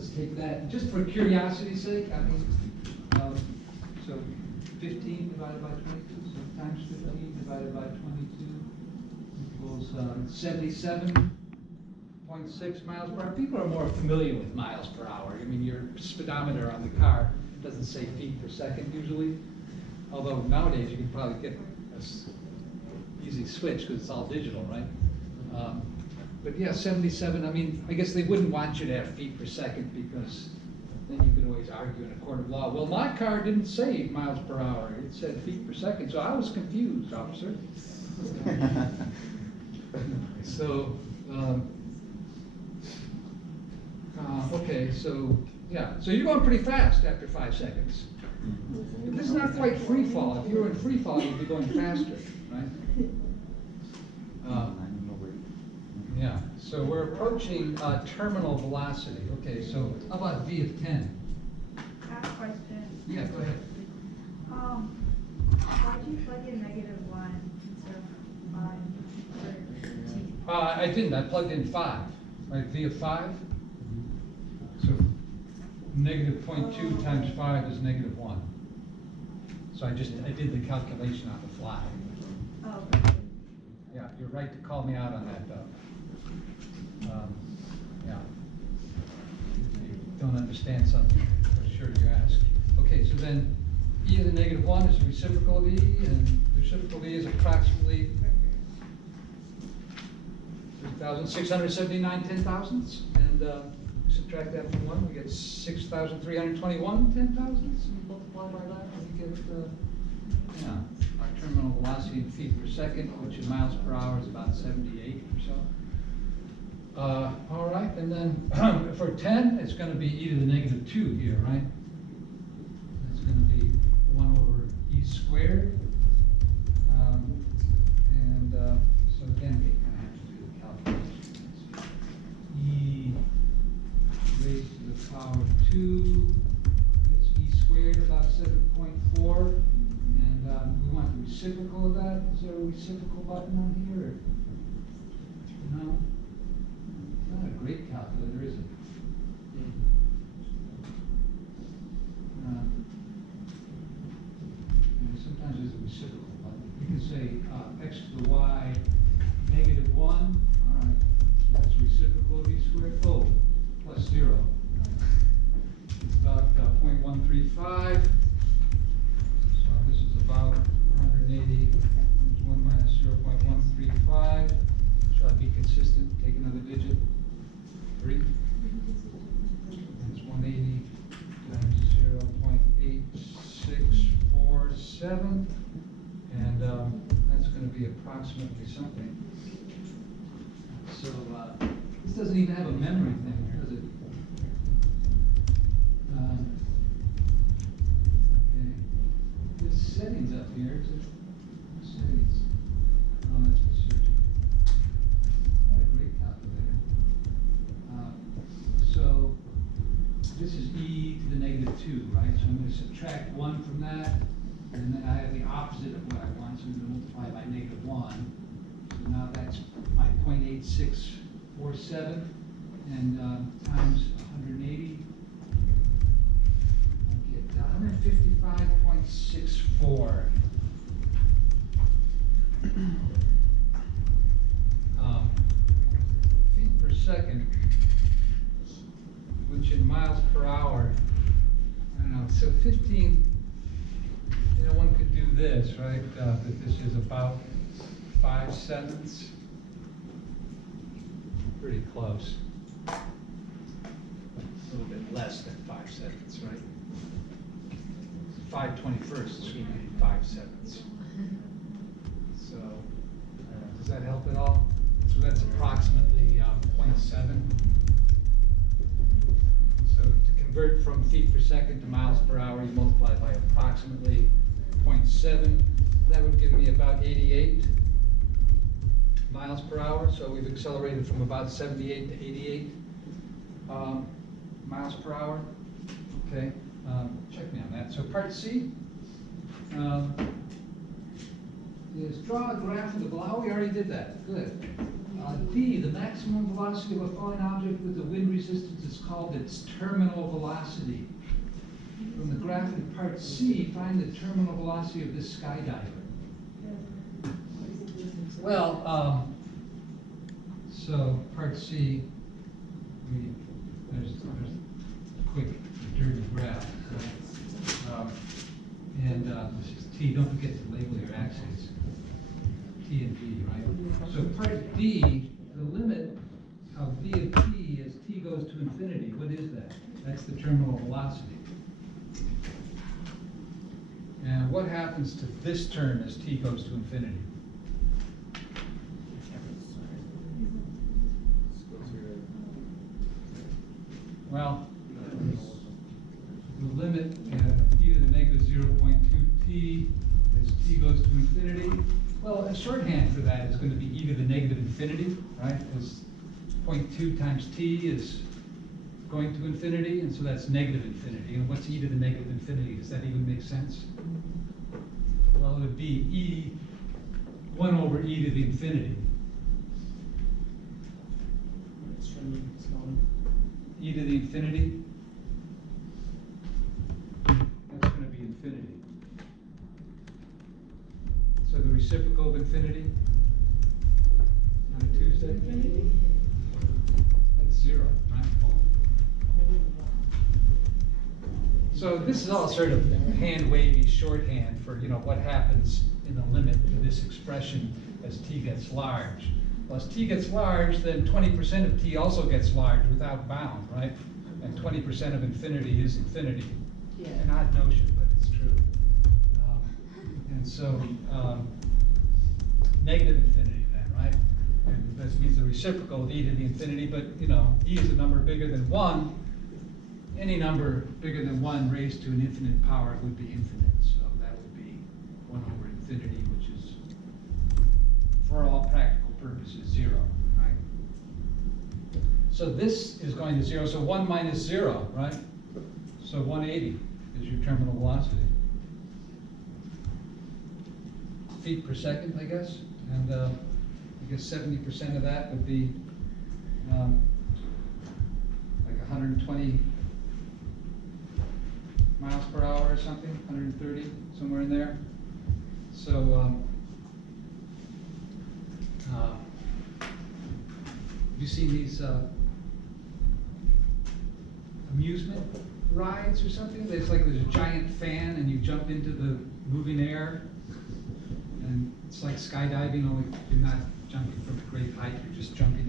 let's take that, just for curiosity's sake, I mean, so 15 divided by 22, so times 15 divided by 22 equals 77.6 miles per hour. People are more familiar with miles per hour. I mean, your speedometer on the car doesn't say feet per second usually, although nowadays you can probably get an easy switch because it's all digital, right? But yeah, 77, I mean, I guess they wouldn't want you to have feet per second because then you could always argue in a court of law, well, my car didn't say miles per hour, it said feet per second, so I was confused, officer. So, okay, so, yeah, so you're going pretty fast after 5 seconds. But this is not quite free fall. If you were in free fall, you'd be going faster, right? Yeah, so we're approaching terminal velocity. Okay, so how about V of 10? I have a question. Yeah, go ahead. Why'd you plug in -1 instead of 5 or T? I didn't. I plugged in 5, right? V of 5. So -0.2 times 5 is -1. So I did the calculation on the fly. Oh. Yeah, you're right to call me out on that, though. Yeah. If you don't understand something, for sure you ask. Okay, so then e to the -1 is the reciprocal of e, and the reciprocal of e is approximately 3,679 10,0hdths, and subtract that from 1, we get 6,321 10,000ths, and multiply by that, and we get yeah, our terminal velocity in feet per second, which in miles per hour is about 78 or so. All right, and then for 10, it's going to be e to the -2 here, right? That's going to be 1 over e squared. So again, we kind of have to do the calculations. E raised to the power of 2, that's e squared, about 7.4. And we want the reciprocal of that. Is there a reciprocal button on here? Or? No? Not a great calculator, is it? Sometimes there's a reciprocal button. You can say x to the y -1. All right. So that's reciprocal of e squared. Oh, plus 0. It's about 0.135. So this is about 180. 1 minus 0.135. Shall I be consistent? Take another digit. 3. That's 180 times 0.8647. And that's going to be approximately something. So this doesn't even have a memory thing, does it? Okay. There's settings up here. Is it? Settings. Oh, that's procedure. Not a great calculator. So this is e to the -2, right? So I'm going to subtract 1 from that, and then I have the opposite of what I want, so I'm going to multiply by -1. So now that's my 0.8647, and times 180, I get 155.64. Feet per second, which in miles per hour, I don't know, so 15, you know, one could do this, right? That this is about 5 sevenths. Pretty close. A little bit less than 5 seconds, right? 5/21 is going to be 5 seconds. So, does that help at all? So that's approximately 0.7. So to convert from feet per second to miles per hour, you multiply by approximately 0.7. That would give me about 88 miles per hour. So we've accelerated from about 78 to 88 miles per hour. Okay, check me on that. So part C is draw a graph of the velocity. Oh, we already did that. Good. D, the max maximum velocity of a falling object with a wind resistance is called its terminal velocity. From the graph in part C, find the terminal velocity of this skydiver. Well, so part C, there's a quick dirty graph. And this is T, don't forget to label your axes. T and V, right? So part D, the limit of V of T as T goes to infinity, what is that? That's the terminal velocity. And what happens to this term as T goes to infinity? Well, the limit e to the negative 0.2t as t goes to infinity. Well, a shorthand for that is going to be e to the negative infinity, right? As 0.2 times t is going to infinity, and so that's negative infinity. And what's e to the negative infinity? Does that even make sense? Well, it would be e 1 over e to the infinity. E to the infinity, that's going to be infinity. So the reciprocal of infinity on a Tuesday? That's 0, right? So this is all sort of hand-wavy shorthand for, what happens in the limit to this expression as t gets large. Well, as t gets large, then 20% of t also gets large without bound, right? And 20% of infinity is infinity. Yeah. An odd notion, but it's true. And so, negative infinity then, right? And this means the reciprocal of e to the infinity, but, e is a number bigger than 1. Any number bigger than 1 raised to an infinite power would be infinite. So that would be 1 over infinity, which is, for all practical purposes, 0, right? So this is going to 0, so 1 minus 0, right? So 180 is your terminal velocity. Feet per second, I guess, and I guess 70% of that would be like 120 miles per hour or something, 130, somewhere in there. So, have you seen these amusement rides or something? There's a giant fan and you jump into the moving air. And it's like skydiving, only you're not jumping from a great height, you're just jumping